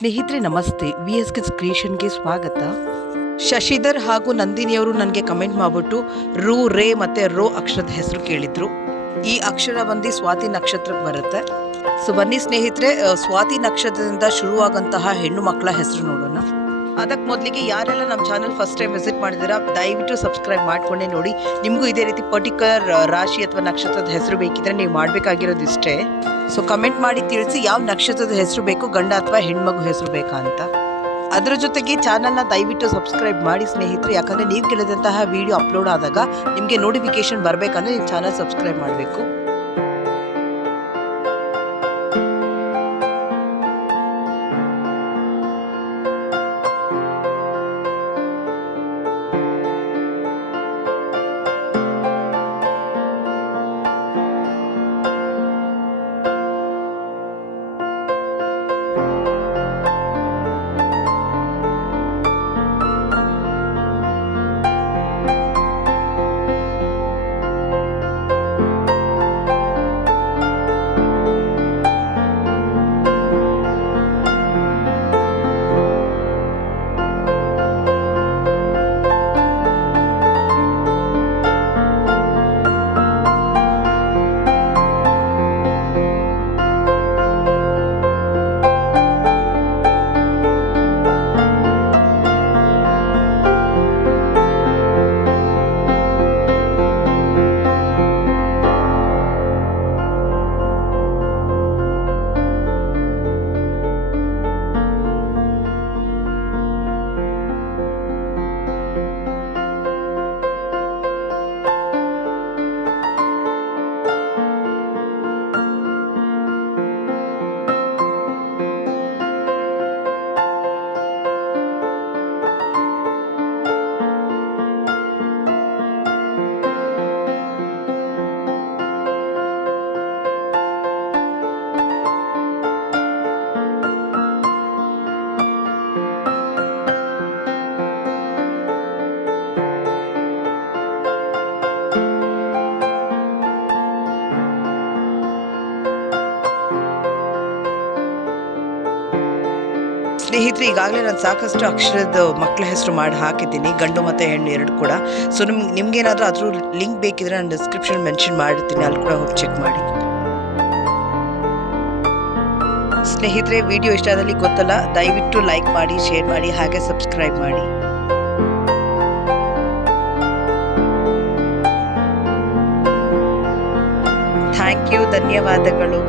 ಸ್ನೇಹಿತರೆ ನಮಸ್ತೆ, VS Kids ಕ್ರಿಯೇಷನ್ಗೆ ಸ್ವಾಗತ. ಶಶಿಧರ್ ಹಾಗೂ ನಂದಿನಿಯವರು ನನಗೆ ಕಮೆಂಟ್ ಮಾಡಿಬಿಟ್ಟು ರೇ ಮತ್ತು ರೋ ಅಕ್ಷರದ ಹೆಸರು ಕೇಳಿದ್ರು. ಈ ಅಕ್ಷರ ಬಂದು ಸ್ವಾತಿ ನಕ್ಷತ್ರಕ್ಕೆ ಬರುತ್ತೆ. ಸೊ ಬನ್ನಿ ಸ್ನೇಹಿತರೆ, ಸ್ವಾತಿ ನಕ್ಷತ್ರದಿಂದ ಶುರುವಾಗಂತಹ ಹೆಣ್ಣು ಮಕ್ಕಳ ಹೆಸರು ನೋಡೋಣ. ಅದಕ್ಕೆ ಮೊದಲಿಗೆ ಯಾರೆಲ್ಲ ನಮ್ಮ ಚಾನಲ್ ಫಸ್ಟ್ ಟೈಮ್ ವಿಸಿಟ್ ಮಾಡಿದ್ದೀರಾ ದಯವಿಟ್ಟು ಸಬ್ಸ್ಕ್ರೈಬ್ ಮಾಡ್ಕೊಂಡೇ ನೋಡಿ. ನಿಮಗೂ ಇದೇ ರೀತಿ ಪರ್ಟಿಕ್ಯುಲರ್ ರಾಶಿ ಅಥವಾ ನಕ್ಷತ್ರದ ಹೆಸರು ಬೇಕಿದ್ರೆ ನೀವು ಮಾಡಬೇಕಾಗಿರೋದು ಇಷ್ಟೇ. ಸೊ ಕಮೆಂಟ್ ಮಾಡಿ ತಿಳಿಸಿ ಯಾವ ನಕ್ಷತ್ರದ ಹೆಸರು ಬೇಕು, ಗಂಡ ಅಥವಾ ಹೆಣ್ಮಗು ಹೆಸರು ಬೇಕಾ ಅಂತ. ಅದರ ಜೊತೆಗೆ ಚಾನಲ್ನ ದಯವಿಟ್ಟು ಸಬ್ಸ್ಕ್ರೈಬ್ ಮಾಡಿ ಸ್ನೇಹಿತರೆ, ಯಾಕಂದರೆ ನೀವು ಕೇಳಿದಂತಹ ವಿಡಿಯೋ ಅಪ್ಲೋಡ್ ಆದಾಗ ನಿಮಗೆ ನೋಟಿಫಿಕೇಶನ್ ಬರಬೇಕಂದ್ರೆ ನೀವು ಚಾನಲ್ ಸಬ್ಸ್ಕ್ರೈಬ್ ಮಾಡಬೇಕು. ಸ್ನೇಹಿತರೆ, ಈಗಾಗಲೇ ನಾನು ಸಾಕಷ್ಟು ಅಕ್ಷರದ ಮಕ್ಕಳ ಹೆಸರು ಮಾಡಿ ಹಾಕಿದ್ದೀನಿ, ಗಂಡು ಮತ್ತು ಹೆಣ್ಣು ಎರಡು ಕೂಡ. ಸೊ ನಿಮ್ಗೇನಾದರೂ ಅದ್ರ ಲಿಂಕ್ ಬೇಕಿದ್ರೆ ನಾನು ಡಿಸ್ಕ್ರಿಪ್ಷನ್ ಮೆನ್ಷನ್ ಮಾಡಿರ್ತೀನಿ, ಅಲ್ಲಿ ಕೂಡ ಹೋಗಿ ಚೆಕ್ ಮಾಡಿ. ಸ್ನೇಹಿತರೆ, ವಿಡಿಯೋ ಇಷ್ಟ ಆದಲ್ಲಿ ಗೊತ್ತಲ್ಲ, ದಯವಿಟ್ಟು ಲೈಕ್ ಮಾಡಿ, ಶೇರ್ ಮಾಡಿ, ಹಾಗೆ ಸಬ್ಸ್ಕ್ರೈಬ್ ಮಾಡಿ. ಥ್ಯಾಂಕ್ ಯು, ಧನ್ಯವಾದಗಳು.